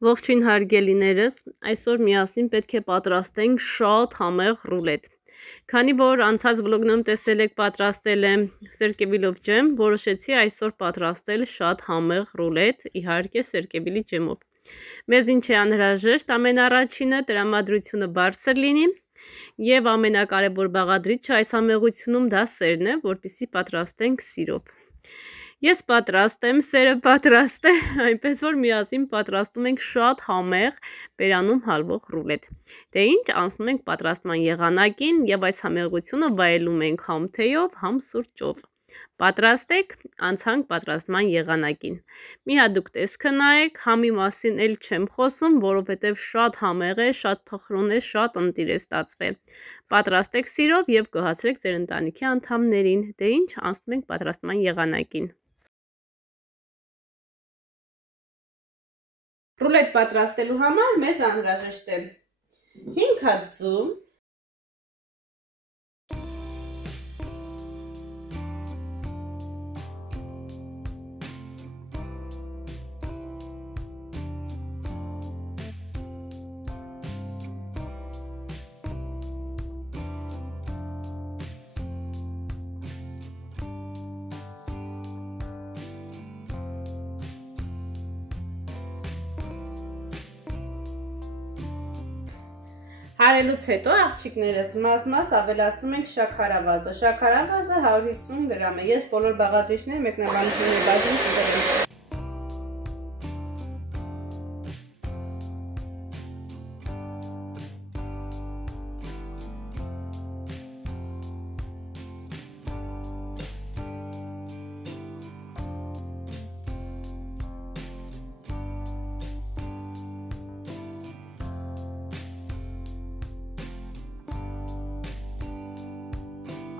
Ողջույն հարգելիներս, այսօր միասին պետք է պատրաստենք շատ համեղ ռուլետ։ Քանի որ անցած վլոգներում տեսել եք պատրաստել եմ սերկևիլով ջեմ, որոշեցի այսօր պատրաստել շատ համեղ ռուլետ, իհարկե սերկևիլի ջեմով։ Մեզ ինչ է անհրաժեշտ, ամենառաջինը տրամադրությունը բարձր լինի եւ ամենակարևոր բաղադրիչը այս համեղությունում դա սերն է, որպեսզի պատրաստենք սիրով։ Ես պատրաստ եմ, սերը պատրաստ է, այնպես որ միասին պատրաստում ենք շատ համեղ բերանում հալվող ռուլետ։ Դե ինչ, անցնում ենք պատրաստման եղանակին եւ այս համեղությունը վայելում ենք համ թեյով, համ սուրճով։ Պատրաստ եք, անցանք պատրաստման եղանակին։ Մի հատ դուք տեսքը նայեք, համի մասին էլ չեմ խոսում, որովհետեւ շատ համեղ է, շատ փխրուն է, շատ ընտիր է ստացվել։ Պատրաստեք սիրով եւ գոհացրեք ձեր ընտանիքի անդամներին։ Դե ինչ, անցնում ենք պատրաստման եղանակին։ Ռուլետ պատրաստելու համար մեզ անհրաժեշտ է 5 հատ ձու, Հարելուց հետո աղջիկներս մաս-մաս ավելացնում ենք շաքարավազը։ Շաքարավազը 150 գրամ է։ Ես բոլոր բաղադրիչները մեկնաբանությունների բաժին ծրել եմ։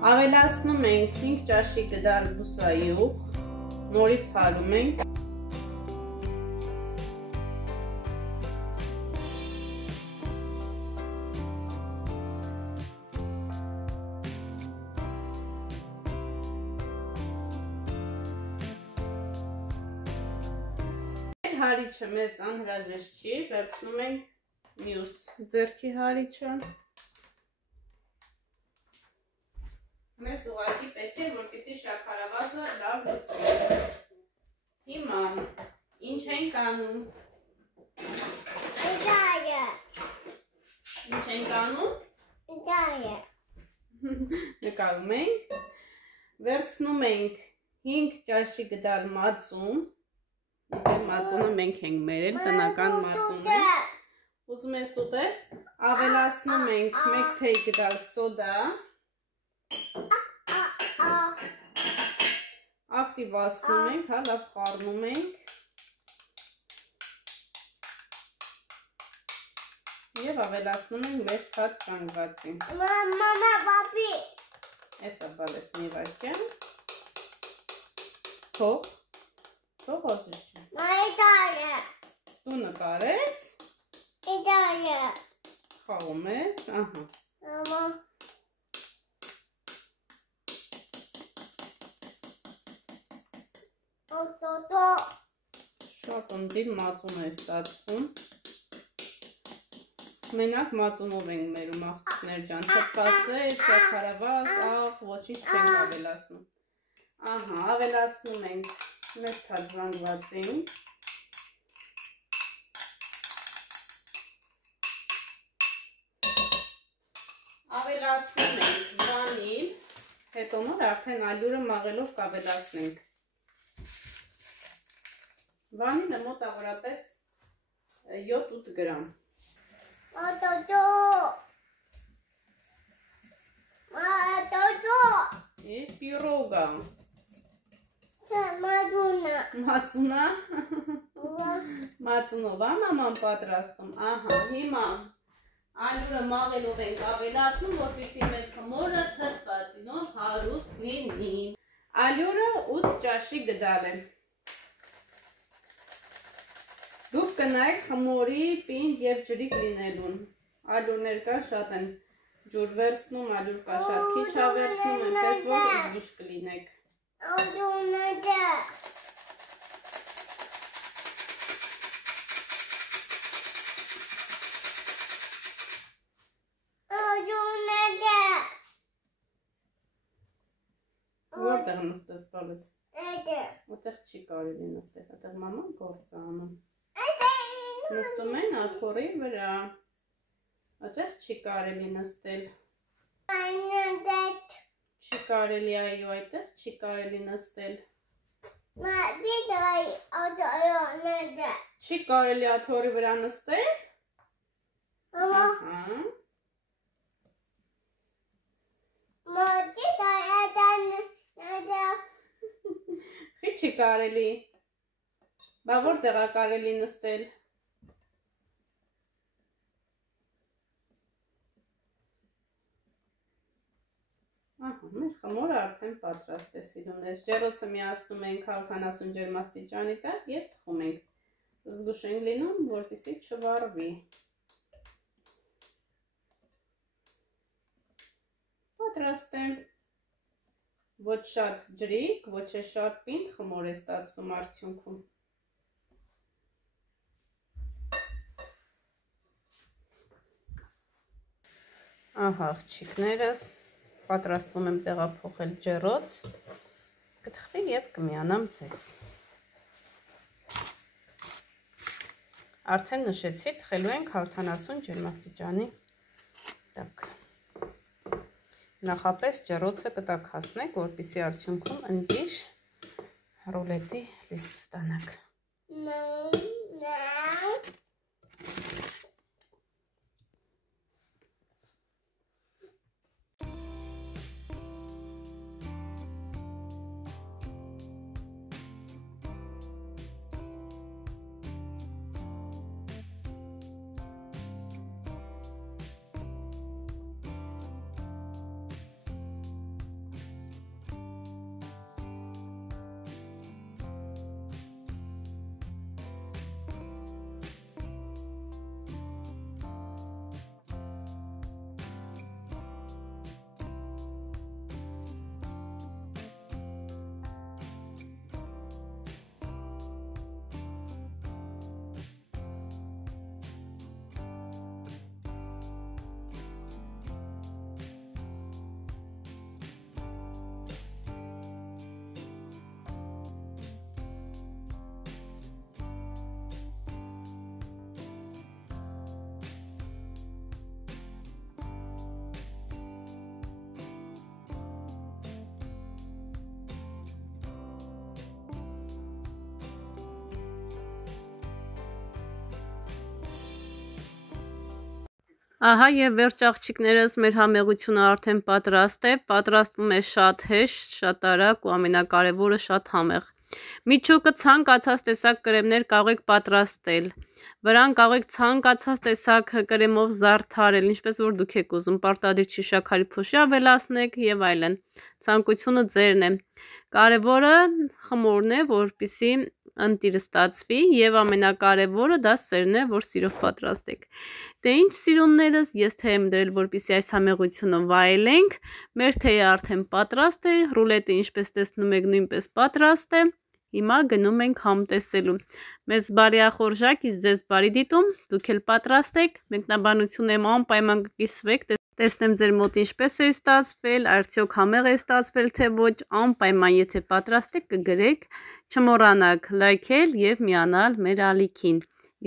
Ավելացնում ենք 5 ճաշի գդալ բուսայուղ, նորից հալում ենք։ Հարիչը մեզ անհրաժեշտ չի, վերցնում ենք մյուս ձեռքի հարիչը։ Մեզ ուղղակի պետք է, որպեսզի շաքարավազը լավ լուծվի։ Հիմա ինչ ենք անում։ Ինչ ենք անում։ Նկարում ենք։ Վերցնում ենք 5 ճաշի գդալ մածուն։ Մածունը մենք ենք մերել, տնական մածուն է։ Ուզում ես ուտես։ Ավելացնում ենք 1 թեյ գդալ սոդա։ Ակտիվացնում ենք, հա, լավ խառնում ենք և ավելացնում ենք մեր թաց ծանգվածին։ Մամա, պապի։ Էսա բալես մի վարկյա։ Թող հոսուչ չեմ։ Այդարը։ Դու նկարես։ Այդարը։ Խաղում ես, ահա։ Մամա։ Շատ ընտիր մածուն է ստացվում։ Մենակ մածունով ենք մերում աղջիկներ ջան, թթվասեր, շաքարավազ, աղ, ոչինչ չենք ավելացնում։ Ահա, ավելացնում ենք մեր թաց զանգվածին։ Ավելացնում ենք վանիլ, հետո նոր արդեն ալյուրը մաղելով կավելացնենք։ Վանիլը մոտավորապես 7-8 գրամ։ Պիրոգա։ Մածունա։ Մածունով է մաման պատրաստում։ Ահա, հիմա ալյուրը մաղելով ենք ավելացնում, որպեսզի մեր խմորը թթվածինով հարուստ լինի։ Ալյուրը 8 ճաշի գդալ է։ Դուք կնայեք խմորի պինդ և ջրիկ լինելուն։ Ալյուրներ կան շատ են ջուր վերցնում, ալյուր կա շատ քիչ ավերցնում, այնպես որ զգուշ կլինեք։ այդտեղ նստես բալես։ Այդտեղ չի կարելի նստել, այդտեղ մաման գործ է անում։ Նստում են աթոռի վրա։ Այդտեղ չի կարելի նստել։ Չի կարելի, այո, այդտեղ չի կարելի նստել։ Չի կարելի աթոռի վրա նստել։ Խի չի կարելի։ Բա որտեղ է կարելի նստել։ Մեր խմորը արդեն պատրաստ է, սիրուններ։ Ջեռոցը միացնում ենք 170 ջերմաստիճանի տակ և թխում ենք։ Զգուշ ենք լինում, որպեսզի չվառվի։ Պատրաստ է։ Ոչ շատ ջրիկ, ոչ է շատ պինդ խմոր է ստացվում արդյունքում։ Ահա աղջիկներս, պատրաստվում եմ տեղափոխել ջեռոց, կթխվի և կմիանամ ձեզ։ Արդեն նշեցի, թխելու ենք 170 ջերմաստիճանի տակ։ Նախապես ջեռոցը կտակ հասնեք, որպեսզի արդյունքում ընտիր ռուլետի լիստ ստանաք։ Ահա եւ վերջ աղջիկներս, մեր համեղությունը արդեն պատրաստ է, պատրաստվում է շատ հեշտ, շատ արագ ու ամենակարևորը շատ համեղ։ Միջուկը ցանկացած տեսակ կրեմներ կարող եք պատրաստել։ Վրան կարող եք ցանկացած տեսակ կրեմով զարդարել, ինչպես որ դուք եք ուզում, պարտադիր չի շաքարի փոշի ավելացնեք եւ այլն։ Ցանկությունը ձերն է։ Կարևորը խմորն է, որպեսզի ընտիր ստացվի եւ ամենակարևորը դա սերն է, որ սիրով պատրաստեք։ Դե ինչ սիրուններս, ես թե եմ դրել, որպեսզի այս համեղությունը վայելենք։ Մեր թեյը արդեն պատրաստ է, ռուլետը ինչպես տեսնում եք նույնպես պատրաստ է։ Հիմա գնում ենք համտեսելու։ Մեզ բարի ախորժակ, իսկ ձեզ բարի դիտում, դուք էլ պատրաստ եք, մեկնաբանություն եմ անպայման կկիսվեք, տեսնեմ ձեր մոտ ինչպես է ստացվել, արդյոք համեղ է ստացվել թե ոչ, անպայման եթե պատրաստ եք կգրեք, չմոռանաք լայքել եւ միանալ մեր ալիքին։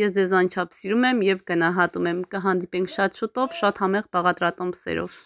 Ես ձեզ անչափ սիրում եմ եւ գնահատում եմ, կհանդիպենք շատ շուտով, շատ համեղ բաղադրատոմսերով։